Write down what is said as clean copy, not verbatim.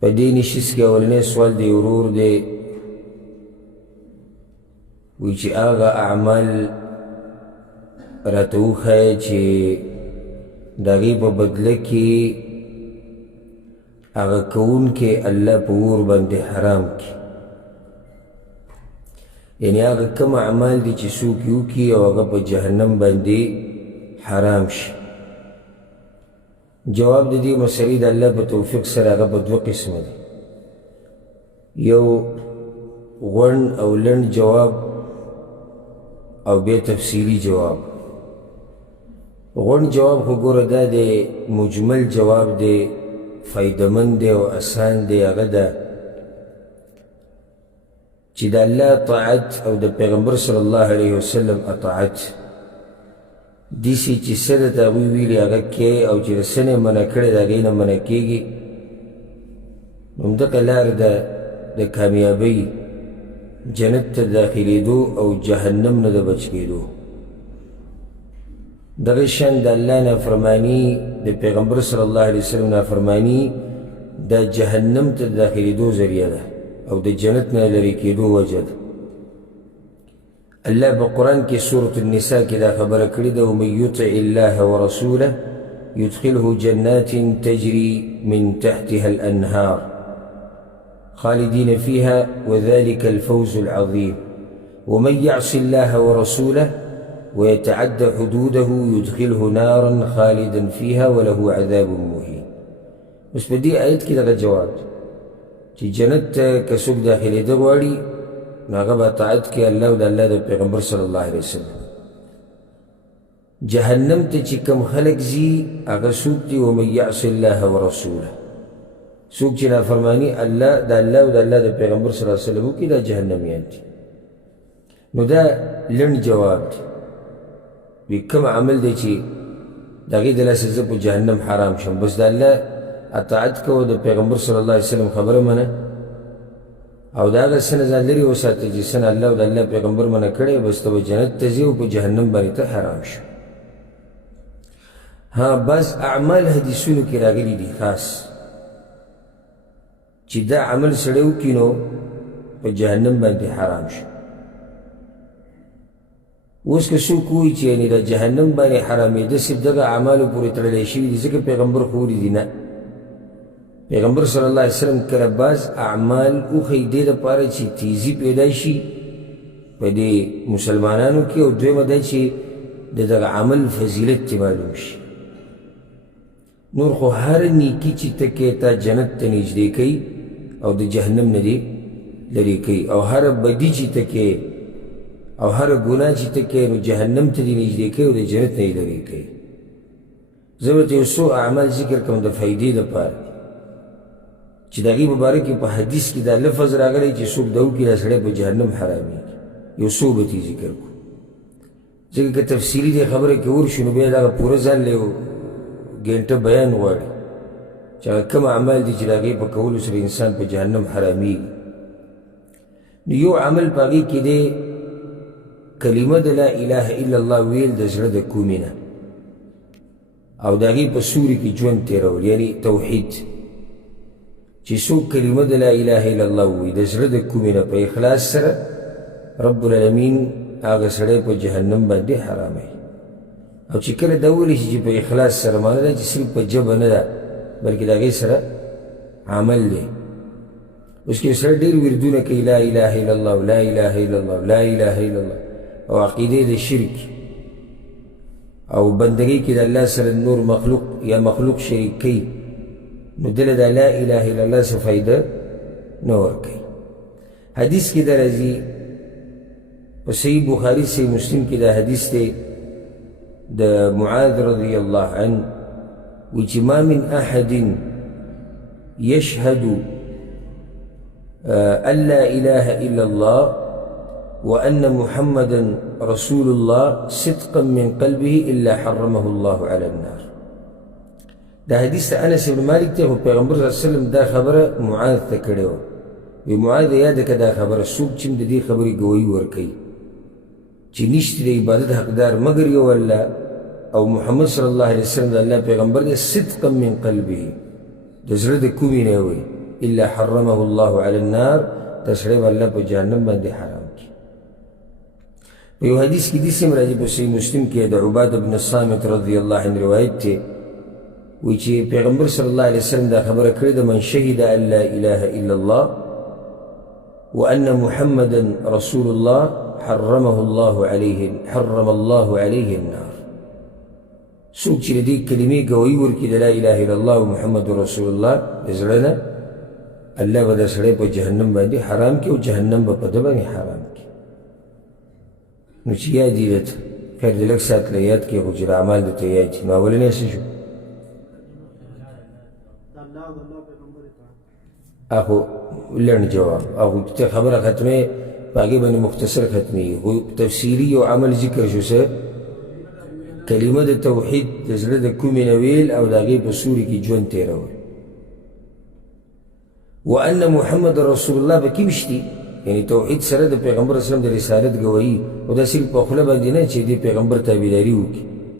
په دې نشست کې اولنی سوال دی ورور دی وی چې هغه اعمال راته وښایه چې د هغې په بدله کې هغه کوونکی الله په اور باندې حرام کړي، یعنی هغه کوم اعمال دي چې څوک یې وکړي او هغه په جهنم باندې حرام شي. جواب د دې مسلې د الله په توفیق سره هغه په دوه قسمه دی، یو غونډ او لنډ جواب او بیا تفصیلي جواب. غونډ جواب خو ګوره دا دی مجمل جواب دی، فایدمند دی او اسان دی. هغه ده چې د الله طاعت او د پیغمبر صلی الله علیه وسلم اطاعت دیسی چې څه درته هغوی ویلي هغه کې، او چې د څه نه منع کړی د هغې نه منع کېږي، نو همدغه لار ده د کامیابۍ، جنت ته داخلېدو او جهنم نه د بچ کېدو. دغه شان د الله نافرماني، د پیغمبر صلی الله علیه وسلم نافرماني د جهنم ته د داخلېدو ذریعه ده او د جنت نه لرې کېدو وجه ده. الله په قرآن کې سورة النساء کې دا خبره کړې ده، ومن یطع الله ورسوله يدخله جنات تجري من تحتها الأنهار خالدين فيها وذلك الفوز العظيم ومن يعص الله ورسوله ويتعدى حدوده يدخله نارا خالدا فيها وله عذاب مهين. بس په دې آیت کې دغه جواب چې جنت ته که څوک داخلېده غواړي نو هغه به اطاعت کوي الله او د الله د پیغمبر صلی الله علیه وسلم. جهنم ته چې کوم خلک ځي هغه څوک دي؟ ومن یعص الله ورسوله، څوک چې نافرماني الله د الله او د الله د پیغمبر صلی الله علیه وسلم وکړي دا جهنمیان دي. نو دا لنډ جواب دی، وی کوم عمل دی چې د هغې د لاسه زه په جهنم حرام شم، بس د الله اطاعت کوه، د پیغمبر صلی الله علیه وسلم خبره منه او د هغه څه نه ځان لرې وساته چې څه نه الله او د الله پیغمبر منع کړی، بس ته به جنت ته ځې او په جهنم باندې ته حرام شو. ها بعض اعمال حدیثونو کې راغلي دي خاص چې دا عمل سړی وکړي نو په جهنم باندې حرام شو. اوس که څوک وایي چې یعنې د جهنم باندې حرامېده صرف دغه اعمالو پورې تړلی شوي دي ځکه پیغمبر خو ولیدي، نه، پیغمبر صلی الله علیه وسلم کله بعض اعمال وښیي دې دپاره چې تیزي پیدا شي په دې مسلمانانو کې، او دویمه دا چې د دغه عمل فضیلت ترې معلوم شي. نور خو هر نیکي چې ته کوې تا جنت ته نږدې کوي او د جهنم نه دې لرې کوي، او هر بدي چې ته کوې او هر ګناه چې ته کوې نو جهنم ته دې نږدې کوي او د جنت نه یې لرې کوي. زه به یو څو اعمال ذکر کوم د فایدې دپاره چې د هغې مبارک په حدیث کې دا لفظ راغلی چې څوک دا وکړي دا سړی په جهنم حرامېږي. یو څو به ترې ذکر کړو ځکه که تفصیلي دې خبره کې ورشو نو بیا دغه پوره ځان له یو ګنټه بیان غواړي چې هغه کوم اعمال دي چې د هغې په کولو سره انسان په جهنم حرامېږي. نو یو عمل په هغې کې دی کلمه د لا اله الا الله ویل د زړه د کومې نه او د هغې په سوري کې ژوند تېرول، یعنی توحید. چې څوک کلمه د لا اله الا الله ووایي د زړه د کومې نه په اخلاص سره، رب العالمین هغه سړی په جهنم باندې حراموي. او چې کله دا وویلی شي چې په اخلاص سره، معنی دا چې صرف په ژبه نه ده بلکې د هغې سره عمل دی. اوس کې سره ډېر وردونه کوي لا اله الا الله لا اله الا الله لا اله الا الله، او عقیدې د شرک او بندګۍ کې د الله سره نور مخلوق یا مخلوق شریک کوي، نو دله دا لا اله الا الله څه فایده نه ورکوي. حدیث کې دا راځي په صحیح بخاري صحیح مسلم کې دا حدیث دی د معاذ رضی الله عنه وی چې ما من احد يشهد ان لا اله الا الله وان محمدا رسول الله صدقا من قلبه الا حرمه الله على النار. دا حدیث ته انس بن مالک ته پیغمبر صلی الله علیه وسلم دا خبره معاذ ته کړې وه. وی معاذ یاد کړه دا خبره څوک چې د دې خبرې ګویي ورکوي چې نشته د عبادت حقدار مگر یو الله او محمد صلی الله علیه وسلم د الله پیغمبر دی صدقا من قلبه د زړه د کومې نه وایي إلا حرمه الله على النار تسريب الله په جهنم باندې حرام کی. په یو حدیث کې داسې راځي په صحیح مسلم کې د عبادة بن الصامت رضی الله عنه روایت دی وایي چې پیغمبر صلی الله علیه وسلم دا خبره کړې ده: من شهد أن لا إله إلا الله وأن محمدا رسول الله حرم الله عليه النار. څوک چې د دې کلمې ګواهي ورکړي د لا اله الا الله محمد رسول الله د زړه نه، الله به دا سړی په جهنم باندې حرام کړي او جهنم به په ده باندې حرام کړي. نو چې یاد یې درته خیر د لږ ساعت له یاد کړي خو چې د اعمال درته یاد شي. نو اولنی څه شو؟ اخو لنډ جواب او ته خبره ختمې په هغې باندې مختصر ختمېږي خو تفصیلي یو عمل ذکر شو څه کلمه د توحید د زړه د کومې نه ویل او د هغې په سوري کې ژوند تېرول. وان محمد رسول الله به کې مشتي یعنی توحید سره د پیغمبر اسلام د رسالت ګواهي او دا صرف په خوله باندې نه چې د پیغمبر تابعداري وکړي